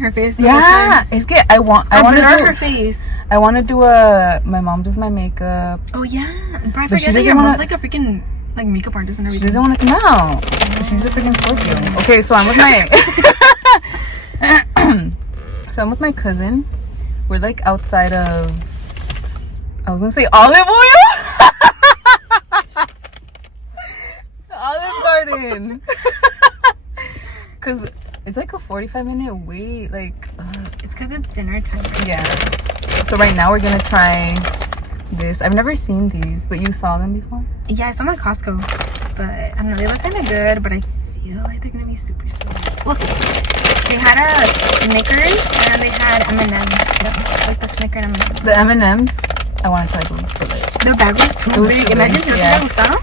Her face. Yeah, it's good. I want to do her face. I want to do my mom does my makeup. Oh yeah, but I forget that your mom's like a freaking like makeup artist and everything. She doesn't want to come out. She's a freaking Scorpio. Okay, so I'm with my cousin. We're like outside of, I was gonna say olive oil. Olive Garden. Cause it's like a 45-minute wait. Like it's because it's dinner time. Yeah. So right now we're gonna try this. I've never seen these, but you saw them before? Yeah, I saw them at Costco, but I don't know. They look kind of good, but I feel like they're gonna be super sweet. We'll see. They had a Snickers and they had M&Ms, like the Snicker M&Ms. The M&Ms. I want to try those. But like, the bag was too big. Imagine si no te hubiera gustado.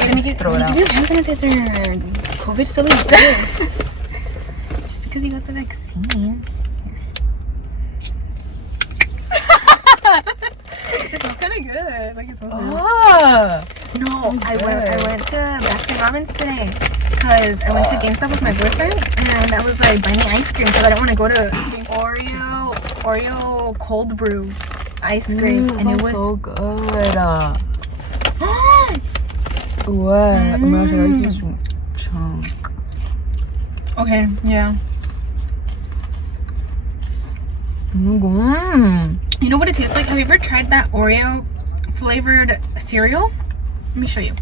Let me give you hand sanitizer. COVID still exists. Just because you got the vaccine. It smells kind of good. Like it smells good. No, I went to Baskin Robbins today because I went to GameStop with my boyfriend and I was like, buy me ice cream because I don't want to go to Oreo cold brew ice cream, and it was so good. What? I'm gonna try this chunk. Okay, yeah. You know what it tastes like? Have you ever tried that Oreo flavored cereal? Let me show you.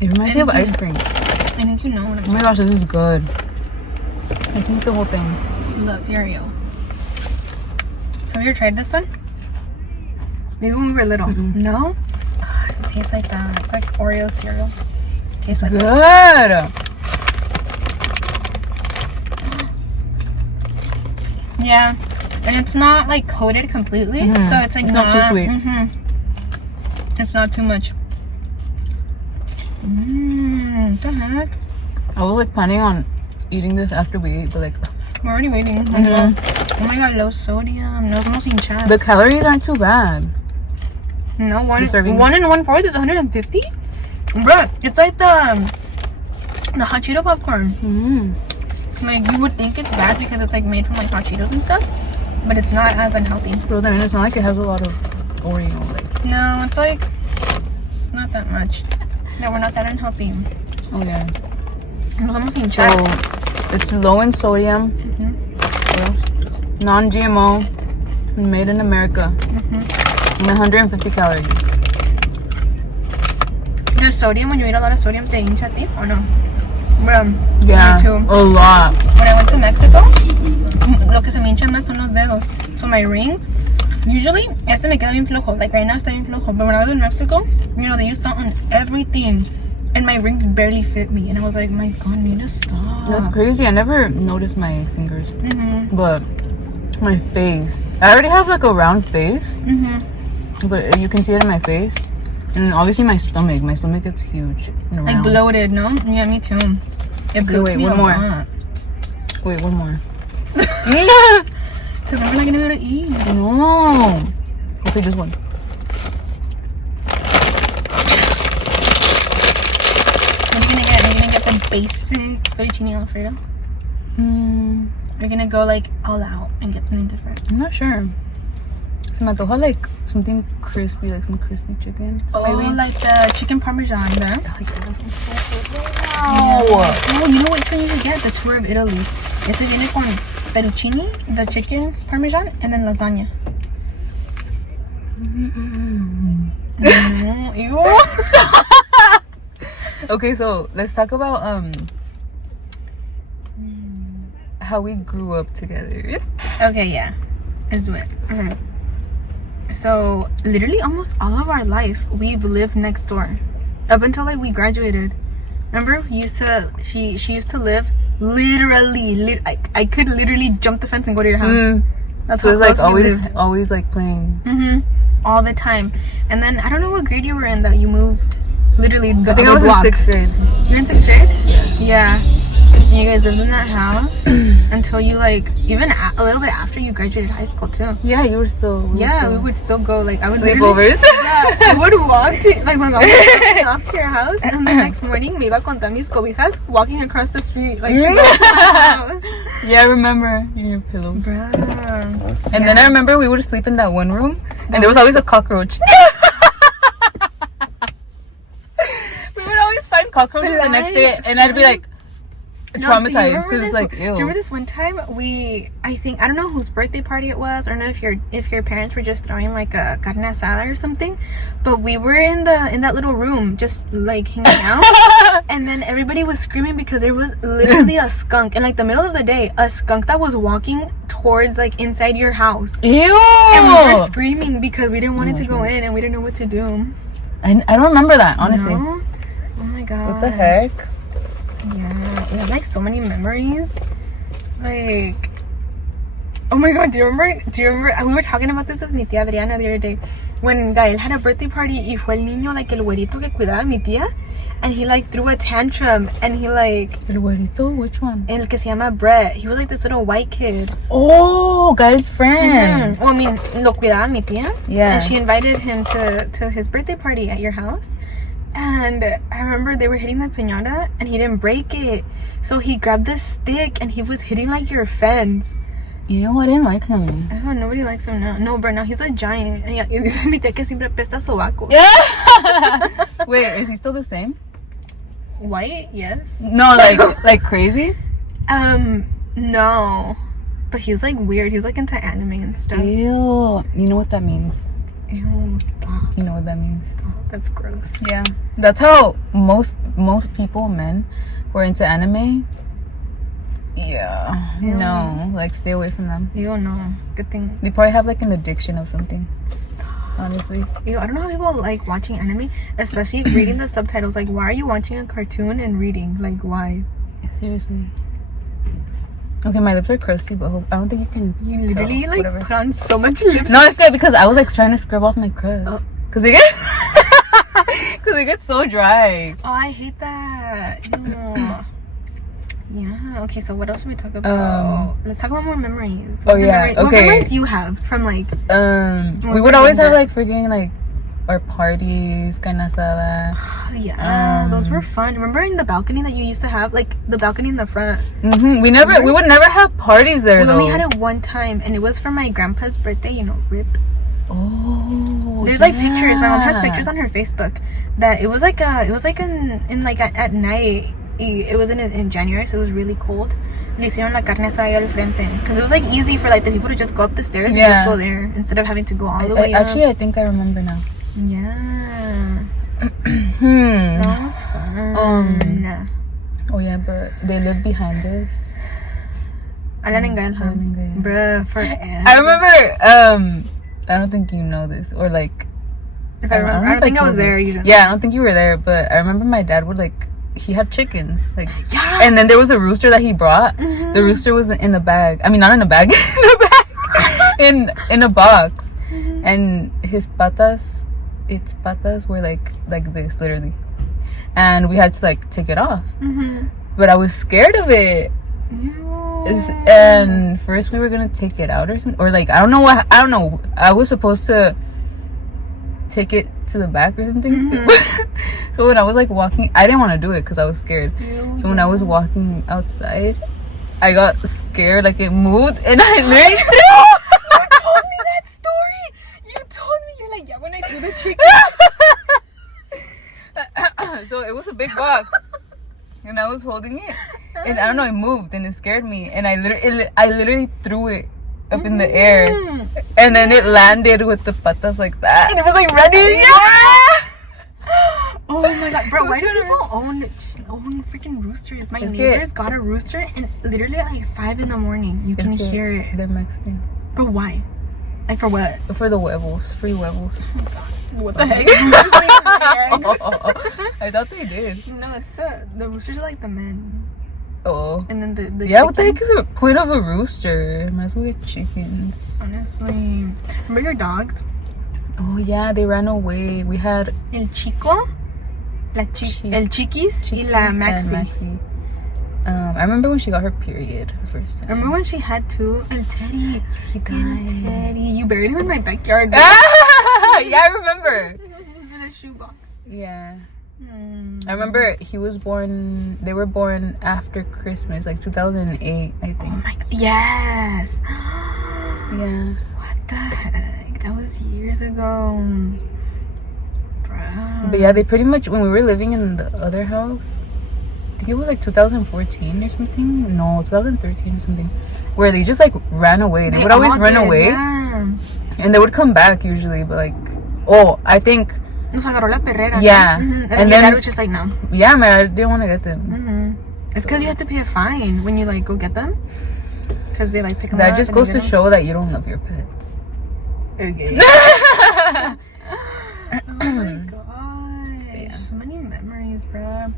It reminds me of ice cream. I think you know what I'm Oh my gosh, this is good. I think the whole thing. Look. Cereal. Have you ever tried this one? Maybe when we were little. No? It tastes like that. It's like Oreo cereal. It tastes like good. That. Yeah. And it's not like coated completely. So it's like not too sweet. It's not too much. What the heck? I was like planning on eating this after we ate, but like we're already waiting. Oh my god, low sodium. No, vamos hinchar. The calories aren't too bad. No, one and 1/4 is 150. Bruh, it's like the hot Cheeto popcorn. Like you would think it's bad because it's like made from like hot Cheetos and stuff, but it's not as unhealthy. Bro, then it's not like it has a lot of Oreo. Like no, it's like it's not that much. No, we're not that unhealthy. Oh yeah. So it's low in sodium, non-GMO, made in America, and 150 calories. Your sodium, when you eat a lot of sodium, te hincha a ti or no? Bro, yeah, me too. A lot. When I went to Mexico, lo que se me hincha más son los dedos. So my rings, usually, este me queda bien flojo. Like right now, está bien flojo. But when I was in Mexico, you know, they use salt on everything. And my rings barely fit me. And I was like, my god, I need to stop. That's crazy. I never noticed my fingers. But my face. I already have like a round face. But you can see it in my face. And obviously my stomach. My stomach gets huge. And like bloated, no? Yeah, me too. It bloats me one a more. lot. Wait, one more. Because we're not going to be able to eat. No. Okay, just one. What are you gonna get? Are you gonna get the basic fettuccine alfredo? You're gonna go like all out and get something different. I'm not sure. Se me antoja like something crispy, like some crispy chicken. So maybe like the chicken parmesan, Like that. Wow. Oh, you know what you can get? The tour of Italy. Ese viene con fettuccine, the chicken parmesan, and then lasagna. Ew. Okay, so let's talk about how we grew up together. Okay, yeah, let's do it. So literally almost all of our life we've lived next door up until like we graduated. Remember, she used to live literally I could literally jump the fence and go to your house. That's how close we lived. always like playing all the time. And then I don't know what grade you were in that you moved. Literally, I think I was in 6th grade. You're in 6th grade? Yeah. You guys lived in that house until until you like even a little bit after you graduated high school too. Yeah, you were still. We would still go. Like I would sleepovers. Yeah, we would walk to like my mom would take me off to your house, and the next morning me iba a contar mis cobijas walking across the street like to go to my house. Yeah, I remember in your pillows. Bruh. And then I remember we would sleep in that one room, and there was always a cockroach. We would always find cockroaches the next day, and I'd be like traumatized because it's like, ew. Do you remember this one time I don't know whose birthday party it was, or know if your parents were just throwing like a carne asada or something, but we were in that little room just like hanging out, and then everybody was screaming because there was literally a skunk in like the middle of the day, a skunk that was walking towards like inside your house. Ew! And we were screaming because we didn't want it to go in and we didn't know what to do. I don't remember that, honestly. No? Oh my god. What the heck? Yeah, we have like so many memories. Like, oh my god, do you remember? We were talking about this with mi tía Adriana the other day. When Gael had a birthday party y fue el niño, like el güerito que cuidaba a mi tía, and he like threw a tantrum, and he like... El güerito? Which one? El que se llama Brett. He was like this little white kid. Oh, Gael's friend. Well, I mean, lo cuidaba mi tía. Yeah. And she invited him to his birthday party at your house. And I remember they were hitting the piñata and he didn't break it. So he grabbed this stick and he was hitting like your fence. You know, I didn't like him. Oh, nobody likes him now. No, bro, now he's a giant. And dice mi tía que siempre pesta sobaco. Yeah. Wait, is he still the same? White? Yes. No, like crazy? No. But he's like weird. He's like into anime and stuff. Ew. You know what that means? Ew, stop. You know what that means? Stop. That's gross. Yeah. That's how most people, men, who are into anime. Yeah. Ew. No. Like, stay away from them. Ew, no. Good thing. They probably have like an addiction of something. Stop. Honestly. Ew, I don't know how people like watching anime, especially reading the subtitles. Like, why are you watching a cartoon and reading? Like, why? Seriously. Okay, my lips are crusty, but I don't think you can. You literally tell. like Whatever. put on so much lipstick. No, it's good because I was like trying to scrub off my crust. Cause they get, cause they get so dry. Oh, I hate that. Yeah. Okay. So what else should we talk about? Let's talk about more memories. What Okay. What memories do you have from like? We would always have like freaking like our parties, carne asada. Yeah, those were fun. Remember in the balcony that you used to have, like the balcony in the front? We would never have parties there. We though. only had it one time, and it was for my grandpa's birthday. You know, RIP. Oh. There's like pictures. My mom has pictures on her Facebook. That it was like in like at night. It was in January, so it was really cold. Le hicieron la carne asada ahí al frente, because it was like easy for like the people to just go up the stairs and just go there instead of having to go all the way up. Actually, I think I remember now. Yeah. That was fun. Oh yeah, but they live behind us. Alan and Gael, huh? Bruh, forever. I remember. I don't think you know this, or like. If I remember, I don't think I was there. Yeah, I don't think you were there, but I remember my dad would like. He had chickens, like, yeah. And then there was a rooster that he brought. The rooster was in a bag. I mean, not in a bag, in a box. And his its patas were like this, literally. And we had to like take it off. But I was scared of it. And first we were gonna take it out or something, or like I don't know. I was supposed to take it to the back or something. So when I was like walking, I didn't want to do it because I was scared. So when I was walking outside, I got scared, like it moved, and I literally You told me that story. You told me, you're like, yeah, when I threw the chicken. So it was a big box, and I was holding it, and I don't know, it moved and it scared me, and I literally threw it up in the air, and then it landed with the patas like that, and it was like running. Yeah. Oh my god, bro! Why do people own freaking roosters? My neighbors got a rooster, and literally at like 5 a.m, you can hear it. They're Mexican. But why? Like for what? For the huevos, free huevos. Oh god, what the heck? Roosters don't even lay eggs. I thought they did. No, it's the roosters are like the men. Oh. And then the yeah, chickens. what the heck is the point of a rooster? Might as well get chickens. Honestly, remember your dogs? Oh yeah, they ran away. We had El Chico, el Chiquis y la Maxi. I remember when she got her period the first time. I remember when she had two. And Teddy. He died. Teddy. You buried him in my backyard. Yeah, I remember. In a shoebox. Yeah. I remember he was born. They were born after Christmas, like 2008, I think. Oh my god. Yes. Yeah. What the heck? That was years ago. Bro. But yeah, they pretty much, when we were living in the other house, I think it was like 2014 or something. No, 2013 or something. Where they just like ran away. They would always run away. Yeah. And they would come back usually, but like, oh, I think. Nos agarró la perrera. Yeah. No? Mm-hmm. And your then dad was just like, no. Yeah, man, I didn't want to get them. Mm-hmm. It's because you have to pay a fine when you like go get them. Because they like pick them up. That just goes to show that you don't love your pets. Okay. Oh my gosh. Yeah. So many memories, bro.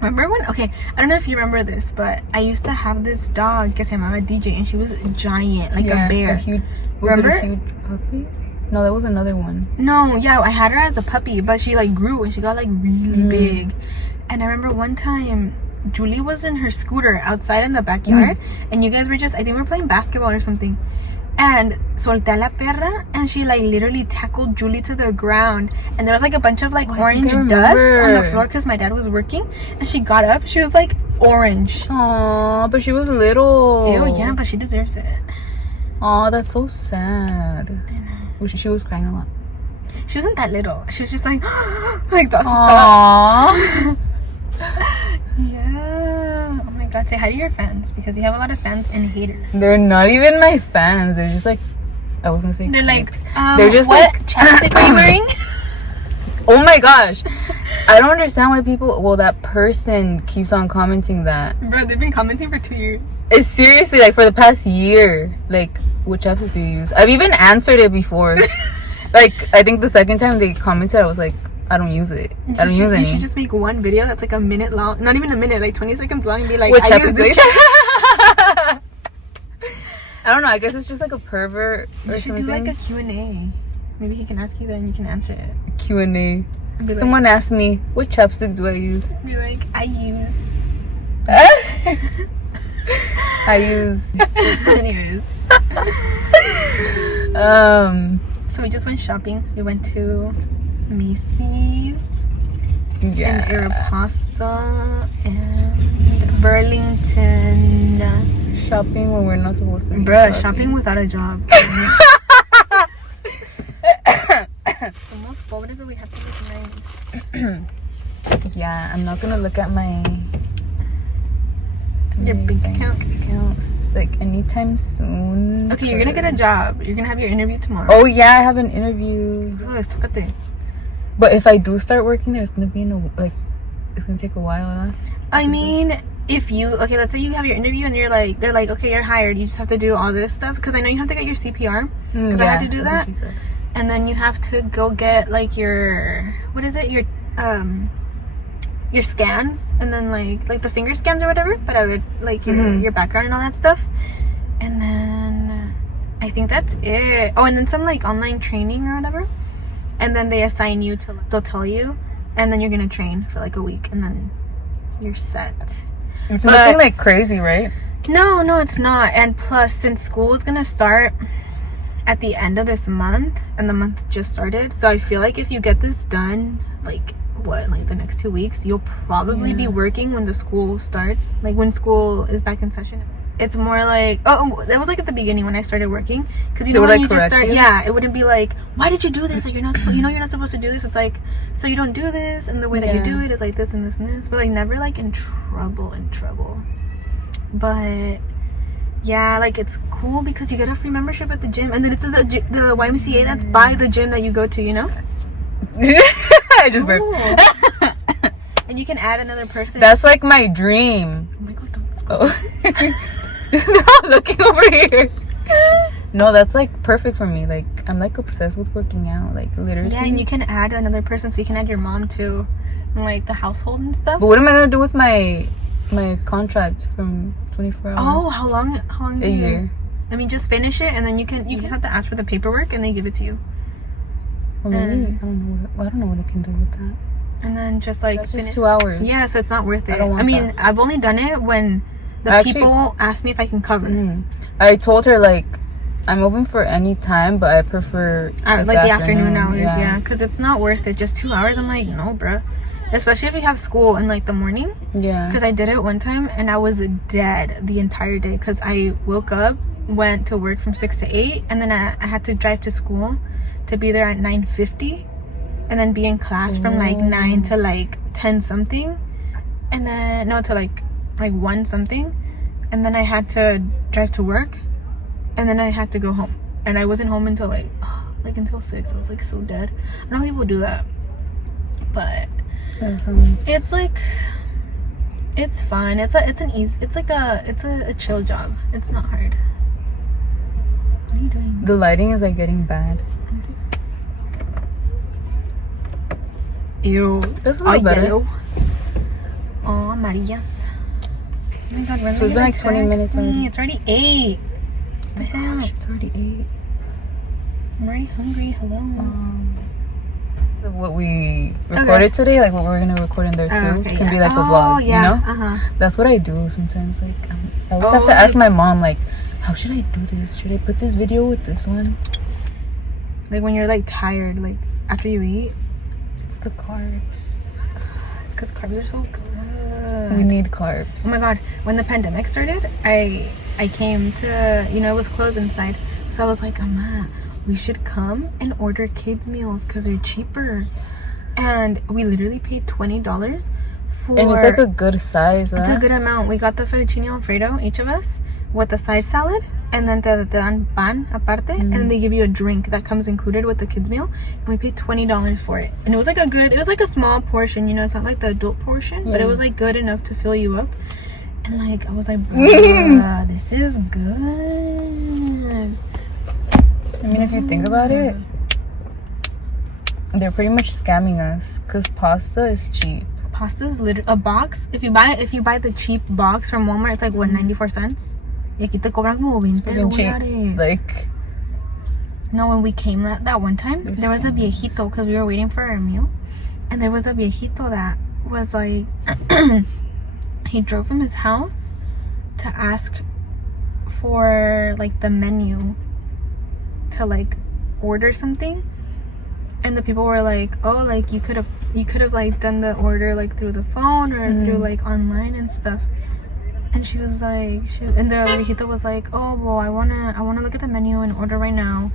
Remember when, okay, I don't know if you remember this, but I used to have this dog que se llamaba DJ, and she was giant, like a bear. Was it a huge puppy? No, that was another one. No, yeah, I had her as a puppy, but she like grew and she got like really big. And I remember one time Julie was in her scooter outside in the backyard, and you guys were just, I think we were playing basketball or something, and solté a la perra, and she like literally tackled Julie to the ground, and there was like a bunch of like orange dust on the floor because my dad was working, and she got up, she was like orange. Aw, but she was little. Ew, yeah, but she deserves it. Aw, that's so sad. I know. She was crying a lot. She wasn't that little. She was just like that's stuff. Yeah. Oh my god. Say hi to your fans, because you have a lot of fans and haters. They're not even my fans. They're just like, I was gonna say. They're like, they're just what like, chapstick are you wearing? Oh my gosh. I don't understand why people, well, that person keeps on commenting that. Bro, they've been commenting for 2 years. It's seriously like for the past year. Like, what chapstick do you use? I've even answered it before. Like, I think the second time they commented, I was like, I don't use it. I don't use any. You should just make one video that's like a minute long. Not even a minute, like 20 seconds long, and be like, What I use this. I don't know. I guess it's just like a pervert or You should something. do like a Q&A. Maybe he can ask you that and you can answer it. Q&A. Be Someone asked me, what chapstick do I use? Be like, I use. I use. Anyways. So we just went shopping. We went to Macy's. Yeah. And Aeropostale and Burlington. Shopping when we're not supposed to be. Bruh, shopping without a job. Somos pobres, so we have to look nice. Yeah, I'm not gonna look at my Your bank account? accounts like anytime soon. Okay, you're gonna get a job. You're gonna have your interview tomorrow. Oh yeah, I have an interview. Oh, sácate. But if I do start working there, it's gonna be it's gonna take a while. Huh? I mean, if you, okay, let's say you have your interview and you're like, they're like, okay, you're hired. You just have to do all this stuff. Because I know you have to get your CPR. Because I had to do that. And then you have to go get like your, what is it? Your scans. And then like the finger scans or whatever. But I would like your background and all that stuff. And then I think that's it. Oh, and then some like online training or whatever. And then they assign you to, they'll tell you. And then you're going to train for like a week. And then you're set. It's nothing like crazy, right? No, it's not. And plus, since school is gonna start at the end of this month, and the month just started, so I feel like if you get this done, like the next 2 weeks, you'll probably be working when the school starts, like when school is back in session. It's more like, oh, that was like at the beginning when I started working, because you know when you just start, yeah, it wouldn't be like, why did you do this? Like you're not, you're not supposed to do this. It's like, so you don't do this, and the way that you do it is like this and this and this, but like never like in trouble. But yeah, like it's cool because you get a free membership at the gym, and then it's the YMCA that's by the gym that you go to, you know. I just burped. And you can add another person. That's like my dream. Oh my god, don't scroll. They're all looking over here. No, that's like perfect for me. Like I'm like obsessed with working out, like literally. Yeah, and you can add another person, so you can add your mom too, and like the household and stuff. But what am I gonna do with my contract from 24 hours? Oh, how long do you? A year. I mean, just finish it, and then you just have to ask for the paperwork, and they give it to you. Or maybe I don't know what I can do with that. and then just like that's finish. just 2 hours. Yeah, so it's not worth it. I mean, that. I've only done it when the people ask me if I can cover. I told her like I'm open for any time, but I prefer like the afternoon hours. Yeah, because it's not worth it. Just 2 hours. I'm like, no, bruh. Especially if you have school in like the morning. Yeah. Because I did it one time and I was dead the entire day because I woke up, went to work from 6 to 8, and then I had to drive to school to be there at 9:50, and then be in class from like 9 to like 10 something, and then to like 1 something, and then I had to drive to work, and then I had to go home, and I wasn't home until like until 6. I was like so dead. I know people do that, but it's like, it's fine. It's a chill job. It's not hard. What are you doing? The lighting is like getting bad. Ew. That's a little better. Yellow. Oh, amarillas. Oh my god, when so it's been like 20 minutes already. It's already 8. What the hell? Gosh, it's already 8. I'm already hungry. Hello. What we recorded today, like what we're gonna record in there too, can be like a vlog, yeah. you know? That's what I do sometimes. Like I always have to ask my mom, like, how should I do this? Should I put this video with this one? Like when you're like tired, like after you eat. It's the carbs. It's because carbs are so good. We need carbs. Oh my god, when the pandemic started, I came to, it was closed inside, so I was like, Ama, we should come and order kids meals because they're cheaper. And we literally paid $20 for, and it's like a good size. It's a good amount. We got the fettuccine alfredo, each of us, with the side salad, and then te dan pan aparte, and then they give you a drink that comes included with the kids meal, and we paid $20 for it. And it was like a small portion, it's not like the adult portion, but it was like good enough to fill you up. And like I was like, bruh, this is good. I mean, if you think about it, they're pretty much scamming us because pasta is cheap. Pasta is literally a box. If you buy the cheap box from Walmart, it's like what, 94 cents. Y aquí te cobran como 20 dólares. Like, no, when we came that one time, there was a viejito because we were waiting for our meal, and there was a viejito that was like, he drove from his house to ask for like the menu to like order something, and the people were like, oh, like you could have like done the order like through the phone or through like online and stuff. And she was like, and the viejito was like, oh, well, I wanna look at the menu and order right now.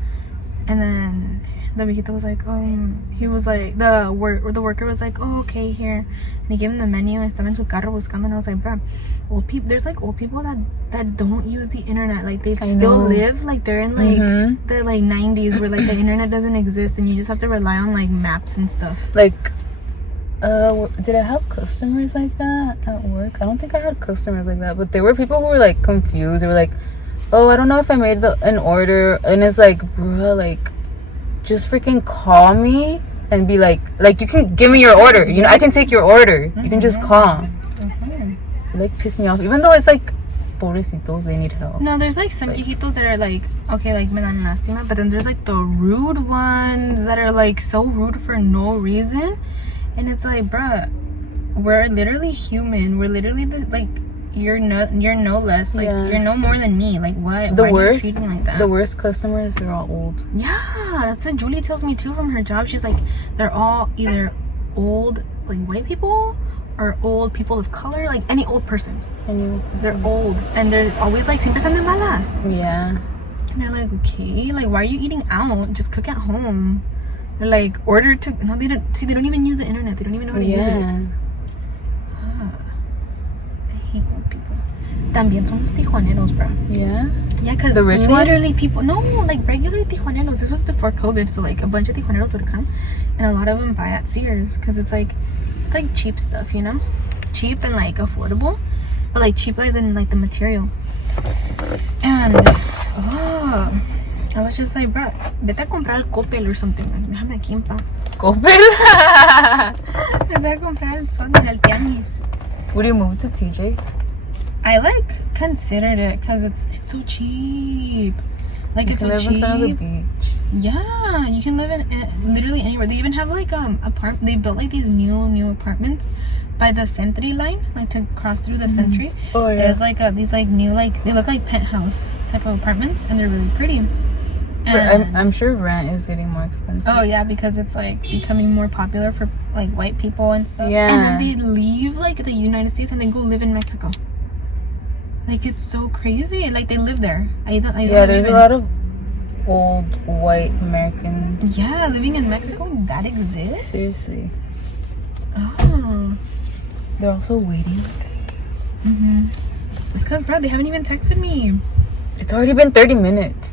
And then the viejito was like, he was like, the worker was like, oh, okay, here. And he gave him the menu and estaba en su carro buscando. And I was like, bro, there's like old people that don't use the internet. Like they still live like they're in like the like 90s where like the internet doesn't exist and you just have to rely on like maps and stuff. Like, did I have customers like that at work? I don't think I had customers like that, but there were people who were like confused. They were like, oh, I don't know if I made an order. And it's like, bro, like, just freaking call me and be like you can give me your order. You know, I can take your order. You can just call. It like pissed me off, even though it's like pobrecitos, they need help. No, there's like some viejitos that are like, okay, like me dan lástima, but then there's like the rude ones that are like so rude for no reason. And it's like, bruh, we're literally human. We're literally like, you're no less. Like, you're no more than me. Like, why do you treat me like that? The worst customers, they're all old. Yeah, that's what Julie tells me too from her job. She's like, they're all either old, like white people, or old people of color, like any old person. They're old, and they're always like, siempre están de malas. Yeah. And they're like, okay, like, why are you eating out? Just cook at home. They're like, order to, no, they don't even use the internet. They don't even know how to use it. I hate old people. También son los tijuaneros, bro. Yeah? Yeah, because the rich literally ones? people, no, like regular tijuaneros. This was before COVID, so like a bunch of tijuaneros would come, and a lot of them buy at Sears because it's like cheap stuff, cheap and like affordable, but like cheap as in like the material. And I was just like, bro, vete a comprar el Coppel or something. Like, déjame aquí en paz. Coppel? Vete a comprar el Sony, el tianguis. Would you move to TJ? I like considered it because it's so cheap. Like, You it's can so live in front of the cheap. beach. Yeah, you can live in literally anywhere. They even have like they built like these new apartments by the Sentry line, like to cross through the Sentry. Oh, yeah. There's like these like new, like they look like penthouse type of apartments, and they're really pretty. But I'm sure rent is getting more expensive. Oh yeah, because it's like becoming more popular for like white people and stuff. Yeah. And then they leave like the United States and they go live in Mexico. Like, it's so crazy. Like, they live there. There's a lot of old white Americans. Yeah, living in Mexico, that exists. Seriously. Oh. They're also waiting. It's because, bro, they haven't even texted me. It's already been 30 minutes.